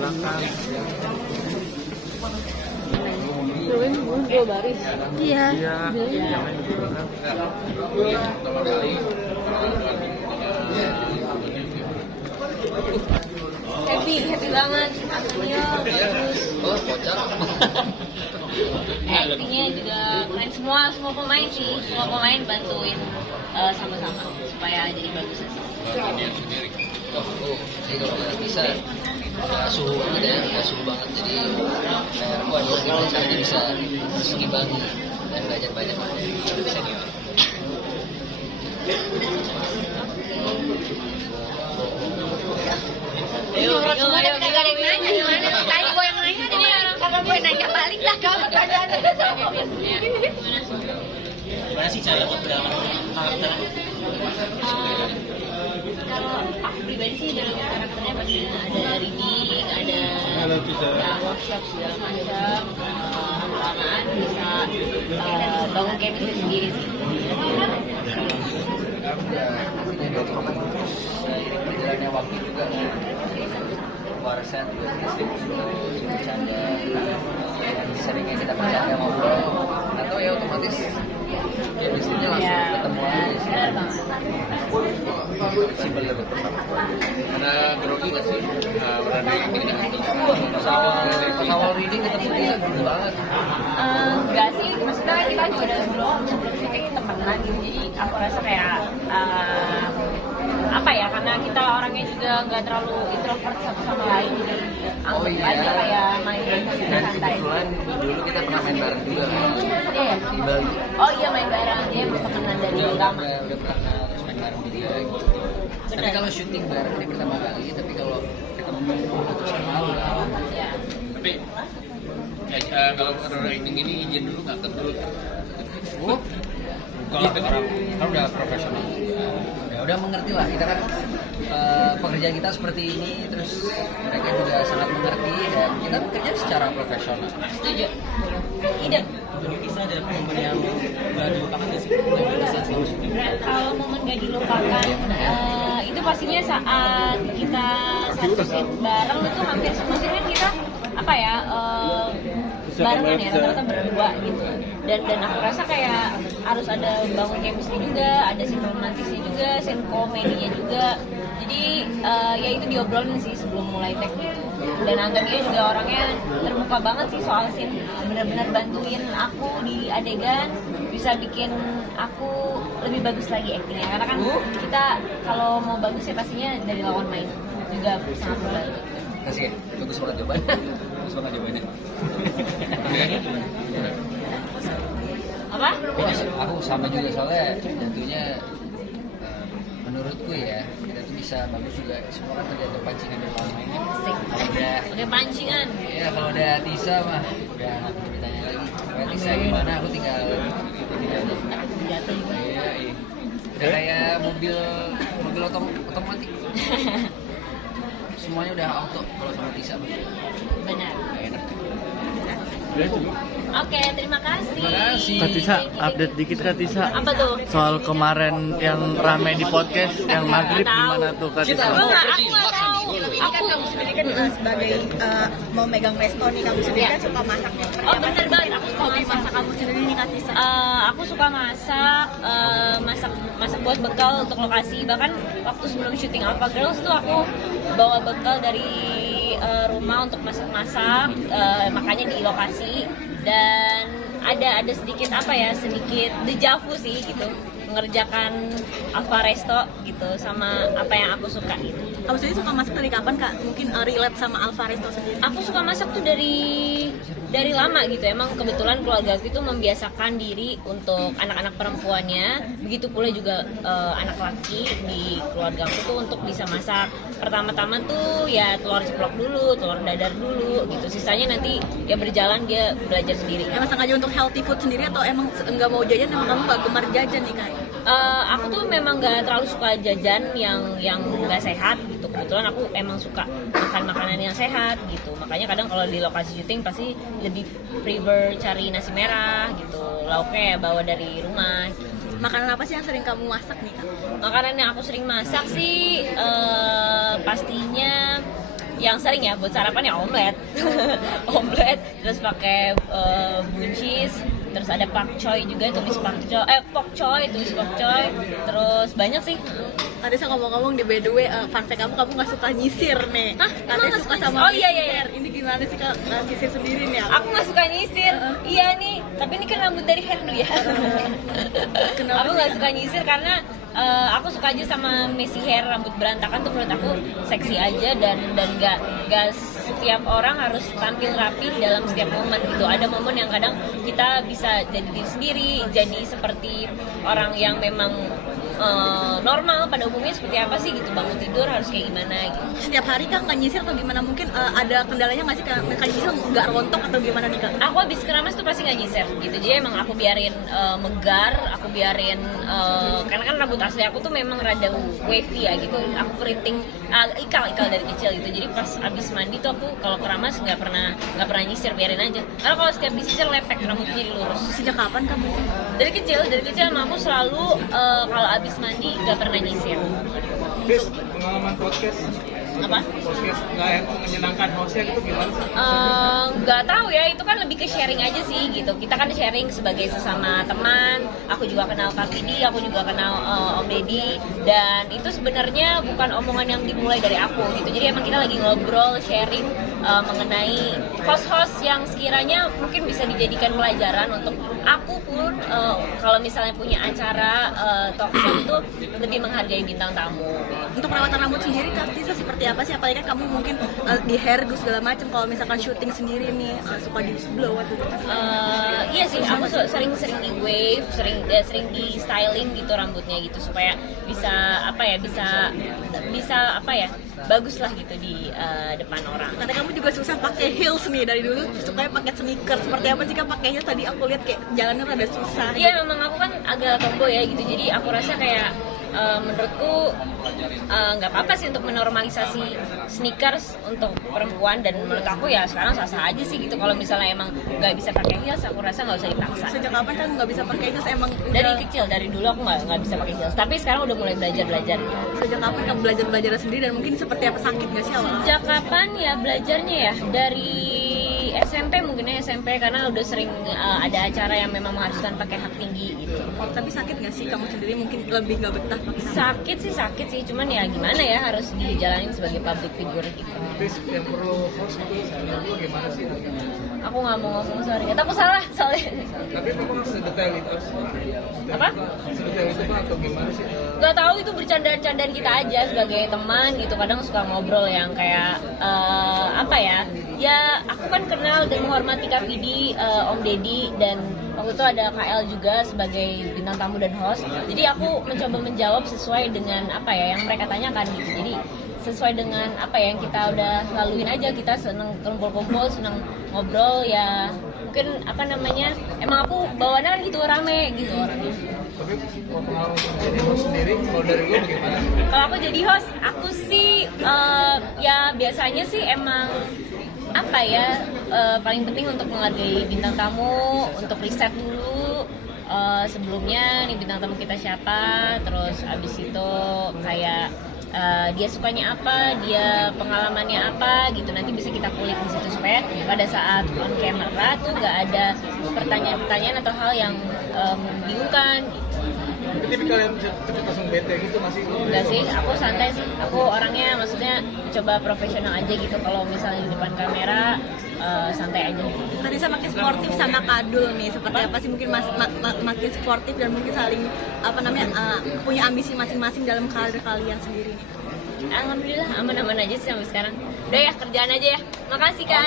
belakang. Dua baris. Iya. Iya, yang lain di belakang. Happy banget. Antonio bagus. Oh, kocak. Actingnya juga keren, semua pemain sih, semua pemain bantuin sama-sama supaya jadi bagus sih. Oh, jadi kalau nggak bisa suhu banget ya, nggak suhu banget. Jadi kayak waduh gimana caranya bisa seimbangi dan belajar banyak senior. Ayo, semua tapi kagak ada yang nanya gimana sih? Tadi gue yang nanya, ini orang kagak gue nanya balik lah kamu keadaannya. Gimana sih cara buat karakter? Kalau aku pribadi sih dalam karakternya pasti ada reading, ada workshop segala macam, lama-lamaan bisa bangun chemistry sendiri sih. Seiring berjalannya waktu juga warisan juga sering bercanda dan seringnya kita bercanda ngobrol atau ya otomatis ya biasanya langsung ketemu aja sih. Benar banget. Simpel lebih Ada grogi nggak sih? Berada di sini. pas awal reading kita tuh bisa dulu banget. Enggak sih, maksudnya kan kita juga udah sebelum syuting temenan gitu, jadi aku rasa kayak apa ya, karena kita orangnya juga nggak terlalu introvert satu sama lain, jadi anggap aja kayak main Dan santai. kebetulan dulu kita pernah main bareng juga kan Iya. di Bali. Oh iya, main bareng, dia temenan dari lama. Udah pernah terus main bareng juga gitu. Tapi Benar. kalau syuting bareng ini pertama kali, tapi kalau ketemu terus kenal udah. Ya. Tapi kalau rating ini izin dulu nggak tentu. Kalau orang kan udah profesional, ya udah mengerti lah. Kita kan pekerjaan kita seperti ini, terus mereka juga sangat mengerti dan kita bekerja secara profesional. Setuju. Ide. Jadi bisa ada momen yang nggak dilupakan nggak sih? Yang bisa selalu syuting. Kalau momen gak dilupakan, itu pastinya saat kita satu scene bareng itu hampir semua scene kan kita apa ya barengan ya, rata-rata berdua gitu. Dan aku rasa kayak harus ada bangun chemistry juga, ada scene romantisnya juga, scene komedinya juga. Jadi ya itu diobrolin sih sebelum mulai take gitu. Dan Antonio juga orangnya terbuka banget sih soal scene, benar-benar bantuin aku di adegan, bisa bikin aku lebih bagus lagi actingnya. Karena kan kita kalau mau bagus ya pastinya dari lawan main juga sangat membantu. Kasih ya, bagus banget jawabannya. Bagus banget jawabannya. Apa? Aku sama juga soalnya tentunya menurutku ya kita tuh bisa bagus juga. Semua kan tergantung pancingan dari lawan mainnya. Asik. Kalau udah Oke, pancingan. ya kalau udah Tisa mah udah nggak perlu ditanya lagi. Kalau Tisa gimana aku tinggal ikutin aja. Jatuh juga. Iya, iya. Udah kayak mobil otomatis. Semuanya udah auto kalau sama Tisa. Benar. Enak. Oke, terima kasih. Terima kasih. Kak Tisa, update dikit Kak Tisa. Apa tuh? Soal kemarin yang rame di podcast yang maghrib gimana tuh Kak Tisa? Aku nggak tahu. Aku kamu sendiri kan sebagai mau megang resto nih, kamu sendiri kan suka masak nih. Oh bener banget, aku suka Hobi masak. masak kamu sendiri nih Kak Tisa. Aku suka masak, masak buat bekal untuk lokasi. Bahkan waktu sebelum syuting Alpha Girls tuh aku bawa bekal dari rumah untuk masak-masak, makanya di lokasi. Dan ada sedikit sedikit dejavu sih gitu, mengerjakan Alpha Resto gitu sama apa yang aku suka gitu. Kamu sendiri suka masak dari kapan Kak? Mungkin relate sama Alpha Resto sendiri. Aku suka masak tuh dari lama gitu. Emang kebetulan keluarga aku itu membiasakan diri untuk anak-anak perempuannya. Begitu pula juga anak laki di keluarga aku tuh untuk bisa masak. Pertama-tama tuh ya telur ceplok dulu, telur dadar dulu gitu. Sisanya nanti ya berjalan dia belajar sendiri. Emang sengaja untuk healthy food sendiri atau emang nggak mau jajan, emang kamu nggak gemar jajan nih Kak? Aku tuh memang nggak terlalu suka jajan yang nggak sehat gitu. Kebetulan aku emang suka makan makanan yang sehat gitu. Makanya kadang kalau di lokasi syuting pasti lebih prefer cari nasi merah gitu. Lauknya ya bawa dari rumah. Gitu. Makanan apa sih yang sering kamu masak nih Kak? Makanan yang aku sering masak sih pastinya yang sering ya buat sarapan ya omelet. Omelet, terus pakai buncis, terus ada pakcoy juga, pokcoy, tumis pokcoy, terus banyak sih. Tadi saya ngomong-ngomong di by the way, fun fact kamu nggak suka nyisir nih. Hah? Katanya suka sama Oh iya. nyisir. Ini gimana sih Kak, nyisir sendiri nih? Aku nggak suka nyisir. Iya nih, tapi ini kan rambut dari hairdo ya. Kenapa Aku sih? nggak suka nyisir karena aku suka aja sama messy hair, rambut berantakan tuh menurut aku seksi aja dan nggak setiap orang harus tampil rapi dalam setiap momen gitu. Ada momen yang kadang kita bisa jadi diri sendiri, jadi seperti orang yang memang normal pada umumnya seperti apa sih gitu, bangun tidur harus kayak gimana gitu. Setiap hari Kak nggak nyisir atau gimana? Mungkin ada kendalanya nggak sih Kak nyisir nggak rontok atau gimana nih Kak? Aku habis keramas tuh pasti nggak nyisir gitu, jadi emang aku biarin megar, aku biarin karena kan rambut asli aku tuh memang rada wavy ya gitu, aku keriting ikal dari kecil gitu, jadi pas habis mandi tuh aku kalau keramas nggak pernah nyisir, biarin aja, karena kalau setiap disisir lepek rambutnya jadi lurus. Sejak kapan kamu? Dari kecil emang aku selalu kalau habis mandi nggak pernah nyisir. Bis, pengalaman podcast Apa? nggak menyenangkan hostnya itu gimana sih? Nggak tahu ya, itu kan lebih ke sharing aja sih gitu. Kita kan sharing sebagai sesama teman. Aku juga kenal Kak Vidi, aku juga kenal Om Deddy, dan itu sebenarnya bukan omongan yang dimulai dari aku gitu. Jadi emang kita lagi ngobrol, sharing mengenai host-host yang sekiranya mungkin bisa dijadikan pelajaran untuk aku pun kalau misalnya punya acara talk show itu lebih menghargai bintang tamu. Untuk perawatan rambut sendiri Kak Tisa seperti apa sih? Apalagi kan kamu mungkin di hairdo segala macam. Kalau misalkan syuting sendiri nih suka di blow atau Iya sih, aku sering di wave, sering di styling gitu rambutnya gitu supaya bisa bagus lah gitu di depan orang. Karena kamu juga susah pakai heels nih dari dulu, sukanya pakai sneakers. Seperti apa sih Kak pakai heels? Tadi aku lihat kayak jalannya rada susah. Iya, memang aku kan agak tomboy ya gitu, jadi aku rasa kayak menurutku nggak apa-apa sih untuk menormalisasi sneakers untuk perempuan, dan menurut aku ya sekarang sah-sah aja sih gitu. Kalau misalnya emang nggak bisa pakai heels, aku rasa nggak usah dipaksa. Sejak kapan kan nggak bisa pakai heels? Emang Dari kecil, dari dulu aku nggak bisa pakai heels, tapi sekarang udah mulai belajar. sejak kapan kamu belajar sendiri, dan mungkin seperti apa, sakit nggak sih awal? Sejak kapan ya belajarnya ya? Dari SMP mungkin ya, SMP, karena udah sering ada acara yang memang mengharuskan pakai hak tinggi gitu. Tapi sakit nggak sih kamu sendiri, mungkin lebih nggak betah pakai? Sakit sih, cuman ya gimana ya, harus dijalanin sebagai public figure gitu. Bis yang perlu host itu gimana sih? Aku nggak mau ngomong, sorry, aku salah soalnya. Tapi memang sedetail itu Apa? Sedetail itu atau gimana sih? Gak tahu, itu bercandaan-candaan kita aja sebagai teman gitu. Kadang suka ngobrol yang kayak ya aku kan kenal dan menghormati Kak Vidi, Om Deddy, dan waktu itu ada KL juga sebagai bintang tamu dan host. Jadi aku mencoba menjawab sesuai dengan apa ya yang mereka tanyakan gitu. Jadi sesuai dengan apa ya yang kita udah laluin aja, kita seneng kumpul-kumpul, seneng ngobrol ya. Mungkin emang aku bawaannya kan gitu, rame gitu orangnya. Tapi kalau pengalaman jadi host sendiri, kalau dari lu bagaimana? Kalau aku jadi host, aku sih ya biasanya sih emang paling penting untuk menghargai bintang tamu, untuk riset dulu sebelumnya nih bintang tamu kita siapa, terus abis itu kayak dia sukanya apa, dia pengalamannya apa gitu, nanti bisa kita kulik di situ supaya pada saat on camera tuh nggak ada pertanyaan-pertanyaan atau hal yang membingungkan gitu. Tapi kalian cepet langsung bete gitu masih? Enggak sih, aku santai sih. Aku orangnya maksudnya coba profesional aja gitu. Kalau misalnya di depan kamera santai aja. Tadi saya makin sportif sama Kadul nih, seperti apa sih mungkin makin sportif dan mungkin saling punya ambisi masing-masing dalam karir kalian sendiri nih. Alhamdulillah aman-aman aja sih sampai sekarang. Udah ya, kerjaan aja ya. Makasih Kak.